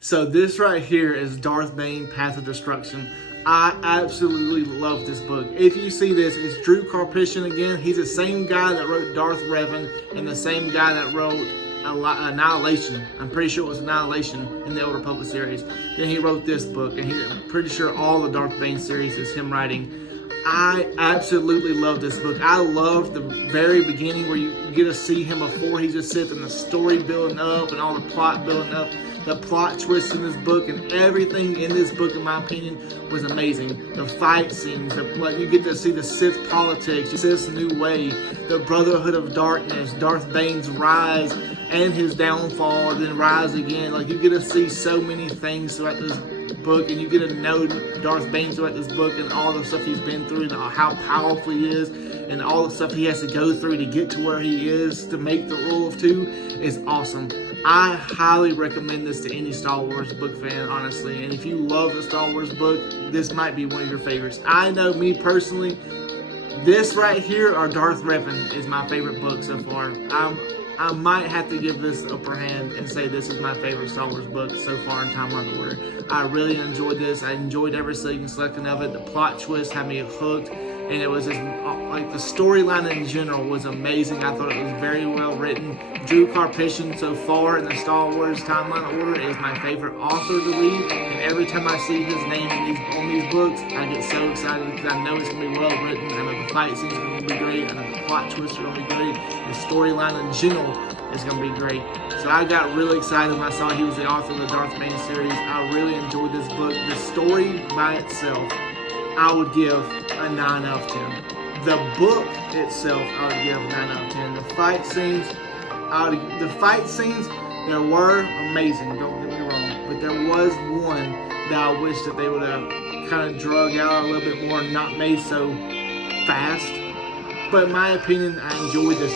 So this right here is Darth Bane, Path of Destruction. I absolutely love this book. If you see this, it's Drew Karpyshyn again. He's the same guy that wrote Darth Revan and the same guy that wrote Annihilation. I'm pretty sure it was Annihilation in the Old Republic series. Then he wrote this book, and I'm pretty sure all the Darth Bane series is him writing. I absolutely love this book. I love the very beginning where you get to see him before he's a Sith and the story building up and all the plot building up. The plot twists in this book and everything in this book, in my opinion, was amazing. The fight scenes, you get to see the Sith politics, Sith's new way, the Brotherhood of Darkness, Darth Bane's rise and his downfall, then rise again. Like, you get to see so many things throughout this book, and you get to know Darth Bane throughout this book and all the stuff he's been through and how powerful he is and all the stuff he has to go through to get to where he is to make the Rule of Two is awesome. I highly recommend this to any Star Wars book fan, honestly. And if you love the Star Wars book, this might be one of your favorites. I know me personally, this right here, or Darth Revan, is my favorite book so far. I might have to give this upper hand and say this is my favorite Star Wars book so far in Timeline Order. I really enjoyed this. I enjoyed every single second of it. The plot twist had me hooked, and it was just, like, the storyline in general was amazing. I thought it was very well written. Drew Karpyshyn so far in the Star Wars Timeline Order is my favorite author to read, and every time I see his name on these books, I get so excited because I know it's going to be well written. I know the fight scenes are going to be great. I know the plot twists are going to be great. The storyline in general is going to be great. So I got really excited when I saw he was the author of the Darth Bane series. I really enjoyed this book. The story by itself, I would give a 9 out of 10. The book itself, I would give a 9 out of 10. The fight scenes, there were amazing, don't get me wrong, but there was one that I wish that they would have kind of drug out a little bit more, not made so fast. But in my opinion, I enjoyed this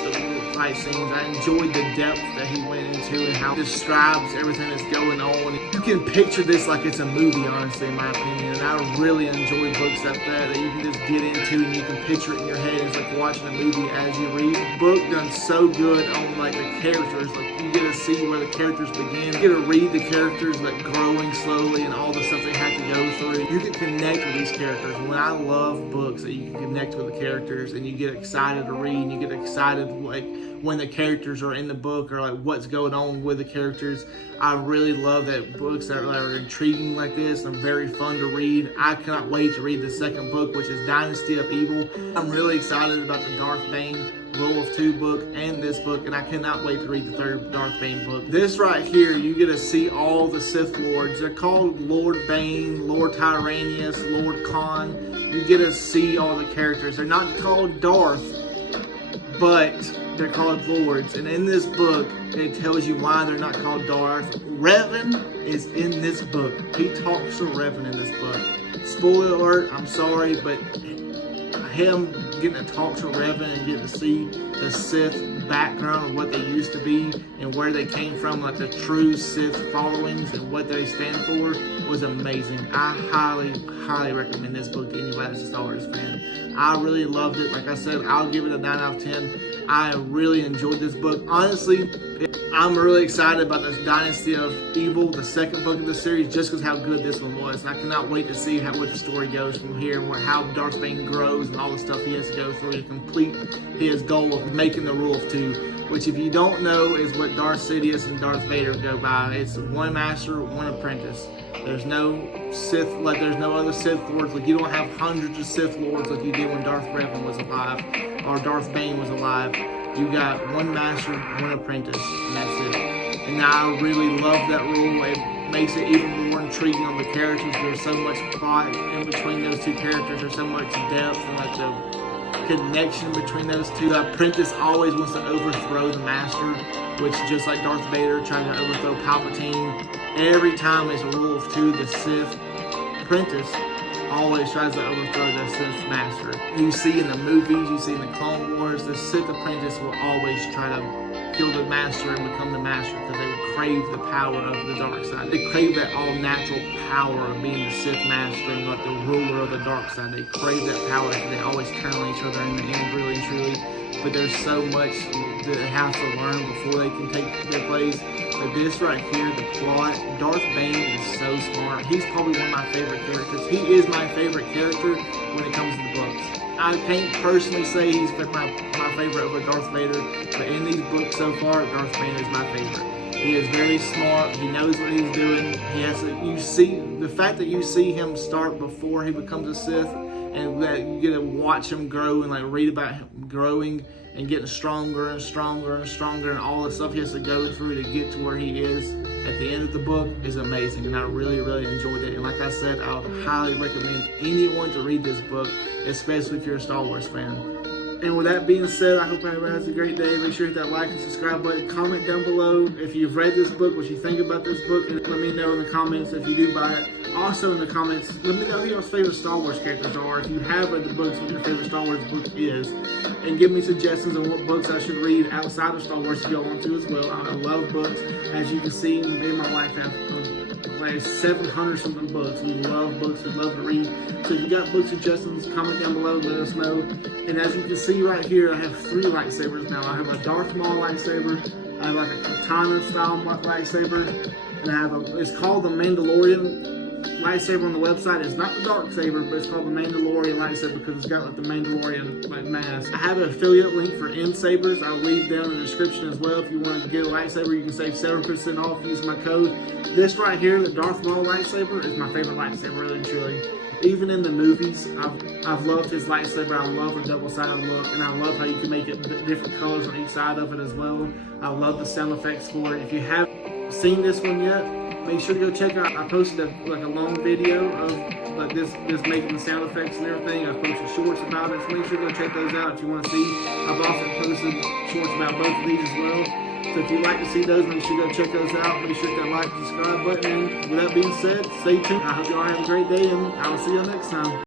fight scenes. I enjoyed the depth that he went into and how it describes everything that's going on. You can picture this like it's a movie, honestly, in my opinion. And I really enjoy books like that you can just get into and you can picture it in your head. It's like watching a movie as you read. The book done so good on, like, the characters. Like, you get to see where the characters begin. You get to read the characters, like, growing slowly and all the stuff they have to go through. You can connect with these characters. And when I love books that you can connect with the characters and you get excited to read and you get excited, like, when the characters are in the book or like what's going on with the characters. I really love that books that are intriguing like this and very fun to read. I cannot wait to read the second book, which is Dynasty of Evil. I'm really excited about the Darth Bane Rule of Two book and this book, and I cannot wait to read the third Darth Bane book. This right here, you get to see all the Sith Lords. They're called Lord Bane, Lord Tyrannus, Lord Khan. You get to see all the characters. They're not called Darth, but they're called Lords. And in this book, it tells you why they're not called Darth. Revan is in this book. He talks to Revan in this book. Spoiler alert, I'm sorry, but him getting to talk to Revan and getting to see the Sith background of what they used to be and where they came from, like the true Sith followings and what they stand for, was amazing. I highly recommend this book to anybody that's a Star Wars fan. I really loved it. Like I said, I'll give it a 9 out of 10. I really enjoyed this book. Honestly, I'm really excited about this Dynasty of Evil, the second book of the series, just because how good this one was. And I cannot wait to see what the story goes from here and how Darth Bane grows and all the stuff he has to go through to complete his goal of making the Rule of Two, which, if you don't know, is what Darth Sidious and Darth Vader go by. It's one master, one apprentice. There's no Sith, like there's no other Sith Lords. Like, you don't have hundreds of Sith Lords like you did when Darth Revan was alive or Darth Bane was alive. You got one master, one apprentice, and that's it. And I really love that rule. It makes it even more intriguing on the characters. There's so much plot in between those two characters. There's so much depth and like the connection between those two. The apprentice always wants to overthrow the master, which, just like Darth Vader trying to overthrow Palpatine, every time it's a Rule of Two, the Sith apprentice always tries to overthrow the Sith master. You see in the movies, you see in the Clone Wars, the Sith apprentice will always try to kill the master and become the master, because they would crave the power of the dark side. They crave that all-natural power of being the Sith master and like the ruler of the dark side. They crave that power, and they always turn on each other in the end, really and truly. But there's so much that they have to learn before they can take their place. But this right here, the plot, Darth Bane is so smart. He's probably one of my favorite characters. He is my favorite character when it comes to the books. I can't personally say he's my favorite over Darth Vader, but in these books so far, Darth Bane is my favorite. He is very smart. He knows what he's doing. You see the fact that you see him start before he becomes a Sith, and that you get to watch him grow and like read about him growing and getting stronger and stronger and stronger, and all the stuff he has to go through to get to where he is at the end of the book is amazing, and I really, really enjoyed it. And like I said, I would highly recommend anyone to read this book, especially if you're a Star Wars fan. And with that being said, I hope everyone has a great day. Make sure you hit that like and subscribe button. Comment down below if you've read this book, what you think about this book, and let me know in the comments if you do buy it. Also in the comments, let me know who your favorite Star Wars characters are. If you have read the books, what your favorite Star Wars book is. And give me suggestions on what books I should read outside of Star Wars if y'all want to as well. I love books. As you can see, me and my wife have like 700 something books. We love books. We love to read. So if you got book suggestions, comment down below. Let us know. And as you can see right here, I have 3 lightsabers now. I have a Darth Maul lightsaber. I have like a katana style lightsaber. And I have it's called the Mandalorian lightsaber on the website. It's not the dark saber, but it's called the Mandalorian lightsaber because it's got like the Mandalorian like mask. I have an affiliate link for end sabers. I'll leave down in the description as well. If you want to get a lightsaber, you can save 7% off using my code. This right here, the Darth Maul lightsaber, is my favorite lightsaber, really and truly. Even in the movies, I've loved his lightsaber. I love the double-sided look, and I love how you can make it different colors on each side of it as well. I love the sound effects for it. If you haven't seen this one yet, make sure to go check out. I posted a long video of like this making the sound effects and everything. I posted shorts about it, so make sure to go check those out if you want to see. I've also posted shorts about both of these as well. So if you'd like to see those, make sure to go check those out. Make sure to hit that like and subscribe button. And with that being said, stay tuned. I hope y'all have a great day, and I will see you next time.